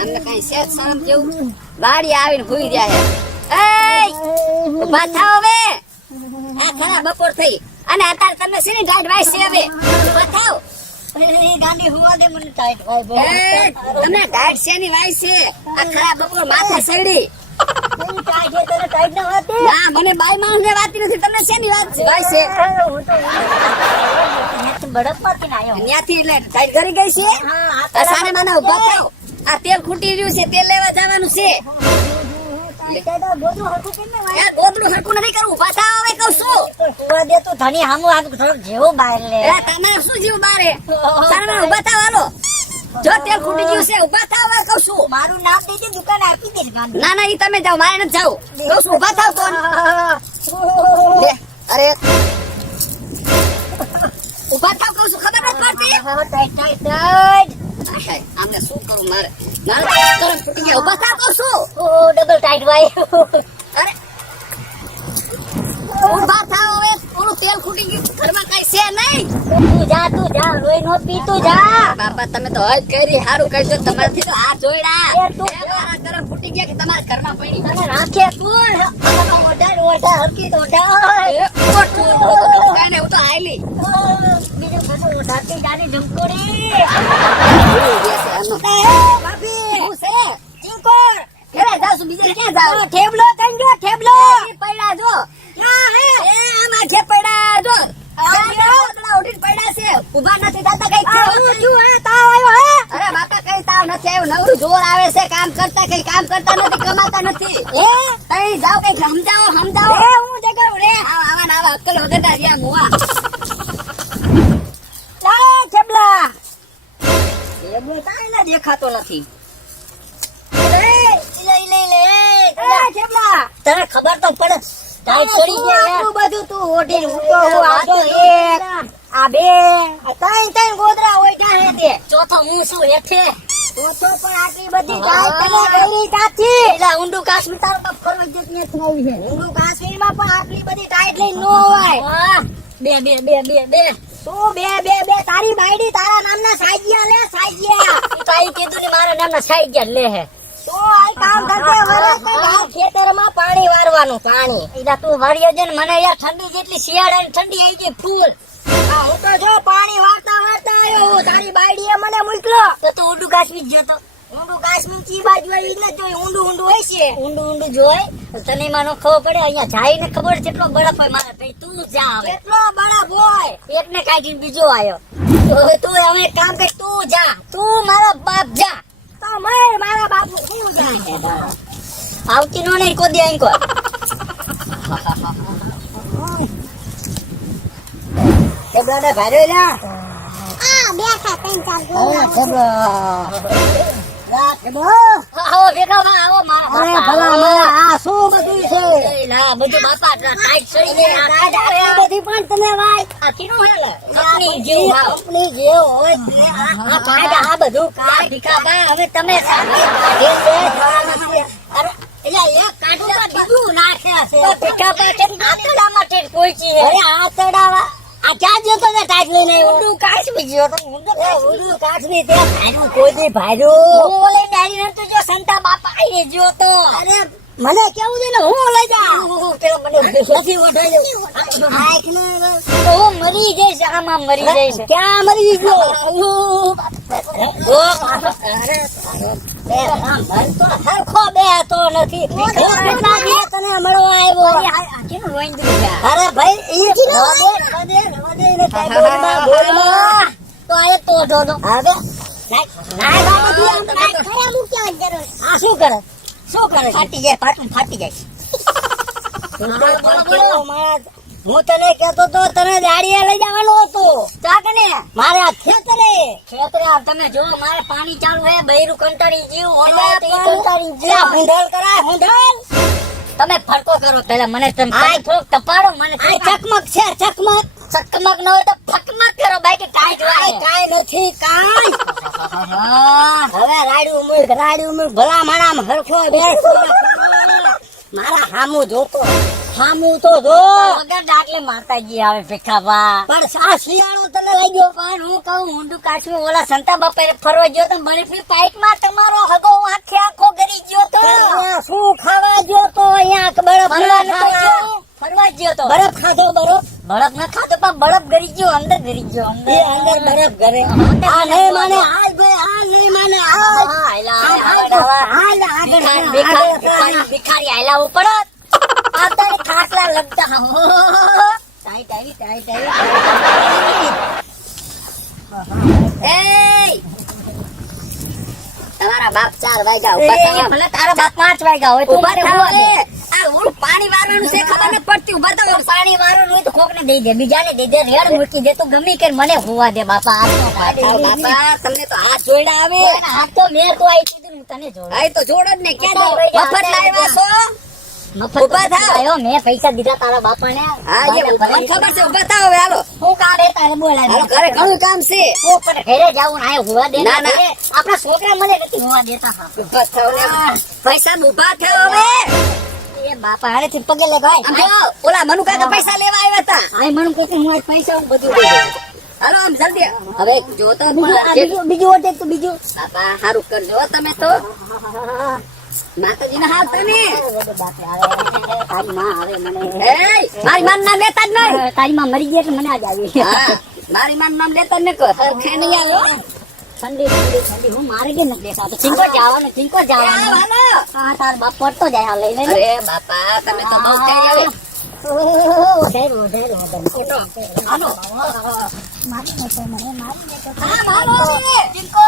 અમને કઈ શેત શરમ જેવું વાડી આવીને ભૂઈ જાય. ઉભા થાવ હવે. આ ખરા બપોર થઈ અને અત્યારે તમને શેની ટાઈટ વાઈસ છે હવે? ઉભા થાવ. ગાંડી હુવા દે મને ટાઈટ ભાઈ. તમને ટાઈટ શેની વાઈસ છે? આ ખરા બપોર માથે સડી. ના મને બાઈ માણસ ને વાતી નથી. તમને શેની વાત છે વાઈસ છે? બળદ માંથી આવ્યો ત્યાંથી એટલે ટાઈટ કરી ગઈ છે. આ સાને માના ઉભા થાવ. આ તેલ ખૂટી રહ્યું છે, તેલ લેવા જવાનું છે. ગોદડું હરકું નથી કરવું. ઉભા થાવ હવે કહું છું. દે તું ધણી હામું આપ થોડું જેવું બહાર લે. તમારે શું જીવ બારે? સાને માના ઉભા થાવ હાલો. જો તેલ ખૂટી ગયું છે ઉભા થાવ હવે કહું છું. મારું નામ દેજે દુકાન આપી દે. ના ના ઈ તમે જાઓ, મારે નથી જાવ. કહું છું ઉભા થાવ કોણ. અરે ઉભા થાવ કહું છું. ખબર નથી પડતી. આમને શું કરું મારે? તરત ફૂટી ગયા. ઉભા થાવ કહું છું. ડબલ ટાઈટ ભાઈ. અરે ઉભા થાવ હવે. થોડું તેલ ખૂટી ગયું. ઘરમાં કઈ છે નહીં. તું જા લોહી નો પી તું જા. બાપા તમે તો હજ કરી સારું કરજો. તમારથી તો હાથ જોઈડા. મારા ગરમ ફૂટી ગયા કે તમારા ઘરમાં પડી. તને રાખે કોણ? ઓઢા હરકી તો ઓઢા. હું તો આયલી. બીજું બધું ઓઢાતી જાની જમકોડી. ભાભી હું છે ચીકોર. ઘરે જાવ છું. બીજે ક્યાં જાવ? ઠેબલો કંજો ઠેબલો. પડ્યા જો. ના હે એ આમાં જે પડ્યા જો. ઉઠીને પડ્યા છે. ઉભા નથી થતા કઈ તાવ આવ્યો હે? અરે બાપા કઈ તાવ નથી આવ્યો. નવરું જોર આવે છે. કામ કરતા નથી, કમાતા નથી. કઈ જાવ કઈ સમજાવો. હું જગાવ રે. આવા અક્કલ વગરના રહ્યા મુવા. ઠેબલા એ બોલ કાંઈ દેખાતો નથી. તને ખબર તો પડે. ટાઈટ છોડી દે. આટલું બધું તું ઓઢીને ઊભો આ હો. તો એક, આ બે, ત્રણ ગોદરા હોય ક્યાં હે તે? ચોથો હું છું હેઠે. ચોથો પણ આટલી બધી ટાઈટ તમે કરી ત્યાંથી. એટલે ઊંડું કાશ્મીર તારો બાપ ફરવા જતી નથી આવી છે. ઊંડું કાશ્મીરમાં પણ આટલી બધી ટાઈટ લઈને ન હોય. બે તું બે તારી બાયડી તારા નામના સાઈજિયા લે સાઈજિયા. તારી કીધું ને મારા નામના સાઈ ગયા લે હે. તો આ કામ કરતે વરે તો આ ખેતરમાં પાણી વારવાનું પાણી. એટલે તું વાળીએ છે ને મને યાર ઠંડી જેટલી શિયાળાની ઠંડી આવી ગઈ ફૂલ. આ હું તો જો પાણી વારતા આવ્યો હું. તારી બાયડીએ મને મોકલ્યો. તો તું ઊંડું કાશ્મીર ગયો તો. ઊંડું કાશ્મીર કી બાજુ હોય ઈ ન જોઈ. ઊંડું હોય છે. ઊંડું જોઈ તને માનો ખબર પડે. અહીંયા જાય ને ખબર કેટલો બરફ હોય મારા ભાઈ. તું જા હવે. કેટલો બરફ હોય. એકને કાઢીને બીજો આવ્યો. તું હવે એક કામ કર. તું જા. તું મારો બાપ જા. તો મેં મારા બાપુ શું જાય. આવતી નો નહીં કોદી અહીં કો. એ બ્લડ ભાર્યો લ્યા. બેઠા ત્રણ ચાર આવો ભેગા માં આવો મારા. અરે ભલા મારા આ શું બધું છે? ના બધું બાપા ટાઈટ છોડી દે. આ આ બધી પણ તને વાય આ કીનું હે લે. કંપની જેવું કંપની જેવો હોય. આ બધું કાર ભીખાબા હવે તમે અરે એટલે એક કાઢવા બીજું નાખે છે. તો ભીખાબા કે આતડા માટે કોઈ છે. અરે આ તડાવા આ ક્યાં ગયો તો ટાઈટ લઈને આવ્યો? ઊંડું કાશ્મીર ગયો તો. ઊંડું કાશ્મીર તે ભાર્યું કોઈ દી ભાર્યું. હું ઓલે ડાળી નતું જો સંતા બાપા આઈને ગયો તો. અરે મને કેવું છે ને હું લઈ જાઉં. પેલો મને નથી ઓઢાયો. તો હું મરી જઈશ. આમાં મરી જઈશ. ક્યાં મરી ગયો? સરખો બે તો નથી. તને મળવા આવ્યો. અરે ભાઈ ઈ તો આ તો જો આ શું કરે? શું કરે? ફાટી જાય. પાટું ફાટી જાય. હું તને કેતો તો તને દાડીએ લઈ જવાનો હતો. ચાકને મારે આ ખેતરે તમે જો મારે પાણી ચાલુ હે. બૈરું કંટાળી જીવ ઓનો કંટાળી ગયા. હુંઢલ કરાય હુંઢલ. તમે ફરકો કરો પેલા મને. તમે થોડોક તપાડો મને. આ ચકમક છે ચકમક. ચકમક ન હોય તો ફકમક કરો. બાકી ટાઈટ વાળે કાઈ નથી કાઈ. હવે રાડ્યું મૂળ ભલા માણામાં હરખો બેસ. મારા હામું જોતો હામું તો જો વગર દાખલે મારતા ગયા હવે ભીખાભા. પણ આ શિયાળો તને લાગ્યો પણ હું કહું ઊંડું કાચું ઓલા સંતા બાપા ફરવા ગયો તો બરફની પાઇટમાં તમારો હગો આખે આખો ગરી ગયો તો. અહીંયા શું ખાવા ગયો તો અહીંયા બરફ ફરવા ના નતો ખાયો? ગયો. ફરવા ગયો તો બરફ ખાધો બરફ બરફ ન ખાતો પણ બરફ ગરી ગયો અંદર ગરી ગયો એ અંદર બરફ ઘરે આ નહીં માને હાલ ભાઈ આ નહીં માને હાલ હાલ આગળ ભિખારી આયલા ઉપર અત્યારે ખાટલા લગતા ટાઈટ આવી ટાઈટ આવી તમારા બાપ 4 વાગ્યા ઉભા થાવ. ભલે તારા બાપ 5 વાગ્યા હોય તું ઉભા થાવ. આ ઓલું પાણી વારવાનું છે ખબર ન પડતી ઉભા થાવ. પાણી વારવાનું હોય તો કોકને દઈ દે બીજાને દઈ દે રેડ મૂકી દે તું ગમે કે મને હોવા દે બાપા. બાપા તમને તો હાથ જોડ્યા આવે હાથ તો મેં તો આઈ કીધું હું તને જોડ આય તો જોડ જ ને ક્યાં મફત લાવ્યા છો મફત ઉભા થાવ. આયો મેં પૈસા દીધા તારા બાપાને. હા એ મને ખબર છે ઉભા થાવ હવે હાલો હું કાઢે તારે બોલાય હાલો ઘરે ઘણું કામ છે ઓ પણ ઘરે જાવું આય હોવા દે ના ના આપણા છોકરા મને નથી હોવા દેતા. ઉભા થાવ ને પૈસા ઉભા થાવ હવે એ બાપા હારે થી પગે લે ભાઈ ઓલા મનુ કાકા પૈસા લેવા આવ્યા હતા. આ મનુ કાકા હું આજ પૈસા હું બધું દઈ દઉં. હાલો આમ જલ્દી હવે જો તો બીજું ઓટે તો બીજું બાપા સારું કરજો તમે તો માતાજી ના હાથ તમે તારી માં આવે મને મારી માં નામ લેતા જ નહીં. તારી માં મરી ગઈ એટલે મને આજ આવી. મારી માં નામ લેતા જ નહીં કહો ખે નહીં આવ્યો ઠંડી ઠંડી ઠંડી હું મારે કે નથી લેતા તો ચીંકો જવાનું ચીંકો જવાનું. હા તાર બાપ પડતો જાય લઈ લઈને. અરે બાપા તમે તો બહુ થઈ આવે હાલો મારી નતો મને મારી નતો હા મારો ચીંકો